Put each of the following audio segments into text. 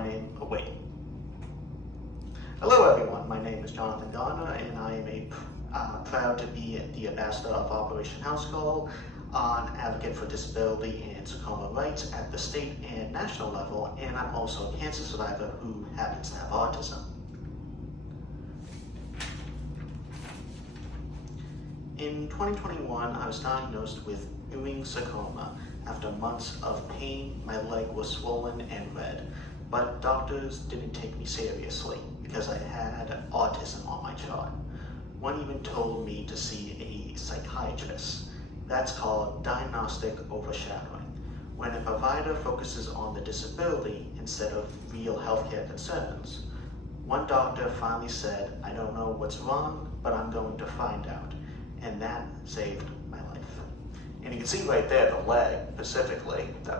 wait. Hello everyone, my name is Jonathan Garner and I am proud to be the ambassador of Operation House Call, an advocate for disability and sarcoma rights at the state and national level, and I'm also a cancer survivor who happens to have autism. In 2021, I was diagnosed with Ewing sarcoma. After months of pain, my leg was swollen and red, but doctors didn't take me seriously because I had autism on my chart. One even told me to see a psychiatrist. That's called diagnostic overshadowing. When a provider focuses on the disability instead of real healthcare concerns. One doctor finally said, "I don't know what's wrong, but I'm going to find out." And that saved my life. And you can see right there the leg, specifically, the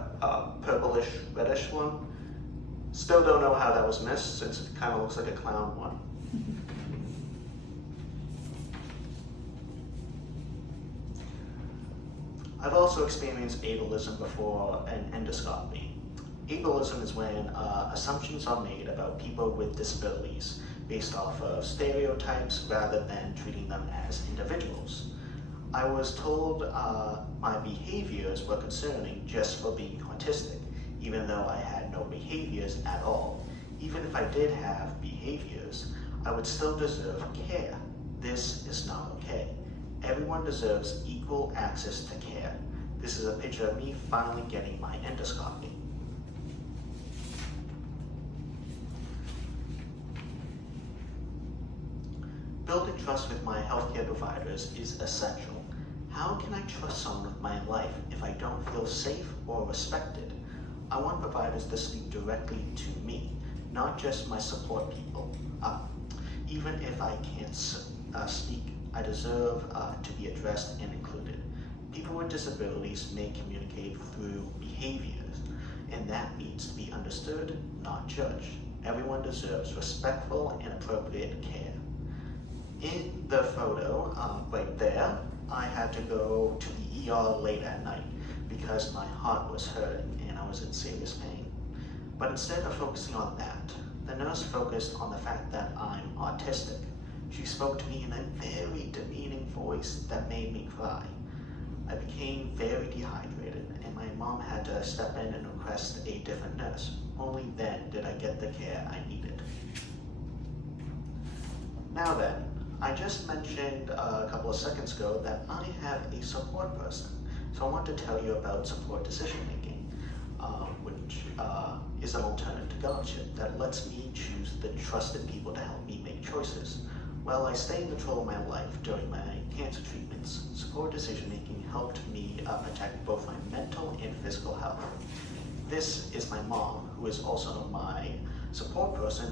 purplish, reddish one. Still don't know how that was missed, since it kind of looks like a clown one. I've also experienced ableism before an endoscopy. Ableism is when assumptions are made about people with disabilities based off of stereotypes rather than treating them as individuals. I was told my behaviors were concerning just for being autistic, even though I had no behaviors at all. Even if I did have behaviors, I would still deserve care. This is not okay. Everyone deserves equal access to care. This is a picture of me finally getting my endoscopy. Building trust with my healthcare providers is essential. How can I trust someone with my life if I don't feel safe or respected? I want providers to speak directly to me, not just my support people. Even if I can't speak, I deserve to be addressed and included. People with disabilities may communicate through behaviors, and that needs to be understood, not judged. Everyone deserves respectful and appropriate care. In the photo, right there, I had to go to the ER late at night because my heart was hurting and I was in serious pain. But instead of focusing on that, the nurse focused on the fact that I'm autistic. She spoke to me in a very demeaning voice that made me cry. I became very dehydrated and my mom had to step in and request a different nurse. Only then did I get the care I needed. Now then, I just mentioned a couple of seconds ago that I have a support person. So I want to tell you about support decision making, which is an alternative to godship that lets me choose the trusted people to help me make choices. While I stay in control of my life during my cancer treatments, support decision making helped me protect both my mental and physical health. This is my mom, who is also my support person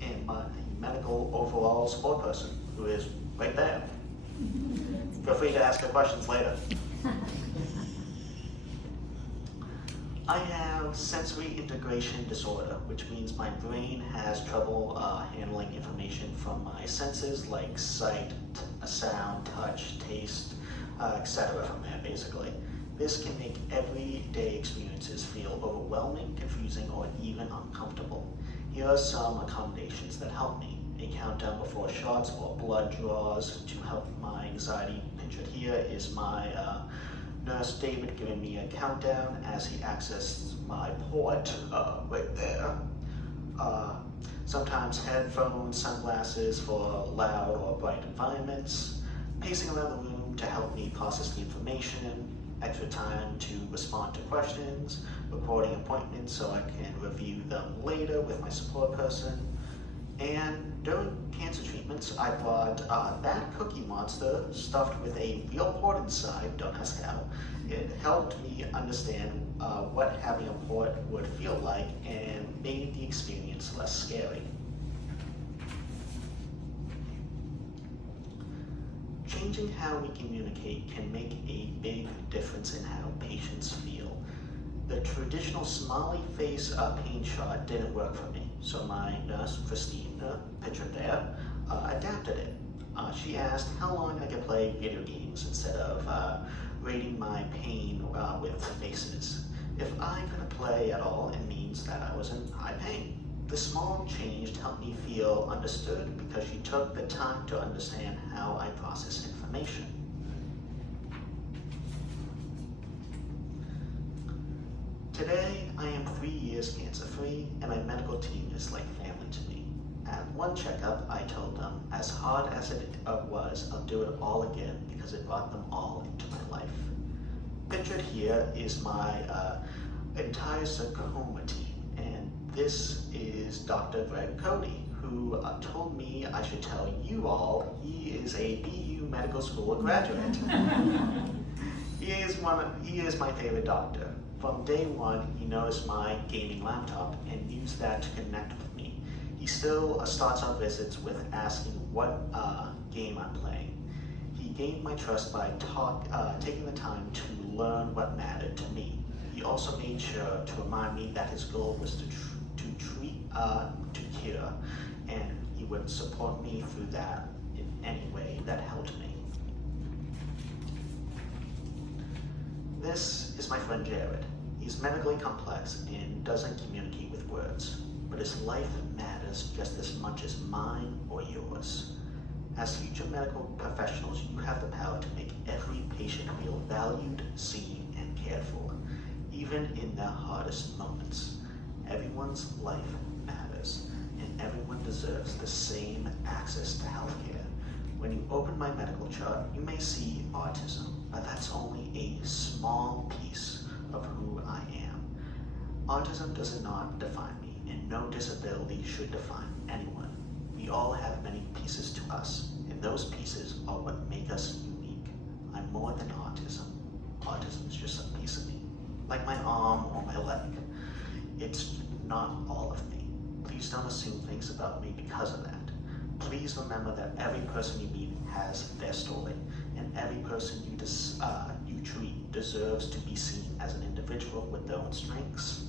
and my medical overall support person, who is right there. Feel free to ask her questions later. I have sensory integration disorder, which means my brain has trouble handling information from my senses like sight, sound, touch, taste, etc. from there, basically. This can make everyday experiences feel overwhelming, confusing, or even uncomfortable. Here are some accommodations that help me. A countdown before shots or blood draws to help my anxiety. Pictured here is my nurse David giving me a countdown as he accesses my port right there. Sometimes headphones, sunglasses for loud or bright environments. Pacing around the room to help me process the information. Extra time to respond to questions. Recording appointments so I can review them later with my support person. And during cancer treatments, I brought that Cookie Monster stuffed with a real port inside, don't ask how. It helped me understand what having a port would feel like and made the experience less scary. Changing how we communicate can make a big difference in how patients feel. The traditional smiley face pain shot didn't work for me, so my nurse, Christina, pictured there, adapted it. She asked how long I could play video games instead of rating my pain with faces. If I couldn't play at all, it means that I wasn't high pain. The small change helped me feel understood because she took the time to understand how I process information. Today, I am 3 years cancer-free, and my medical team is like family to me. At one checkup, I told them, as hard as it was, I'll do it all again because it brought them all into my life. Pictured here is my entire sarcoma team, and this is Dr. Greg Cody, who told me I should tell you all he is a BU Medical School graduate. He is my favorite doctor. From day one, he noticed my gaming laptop and used that to connect with me. He still starts our visits with asking what game I'm playing. He gained my trust by taking the time to learn what mattered to me. He also made sure to remind me that his goal was to cure, and he would support me through that in any way that helped me. This is my friend Jared. He's medically complex and doesn't communicate with words, but his life matters just as much as mine or yours. As future medical professionals, you have the power to make every patient feel valued, seen, and cared for, even in their hardest moments. Everyone's life matters, and everyone deserves the same access to healthcare. When you open my medical chart, you may see autism, but that's only a small piece of who I am. Autism does not define me, and no disability should define anyone. We all have many pieces to us, and those pieces are what make us unique. I'm more than autism. Autism is just a piece of me, like my arm or my leg. It's not all of me. Please don't assume things about me because of that. Please remember that every person you meet has their story, and every person you treat deserves to be seen as an individual with their own strengths,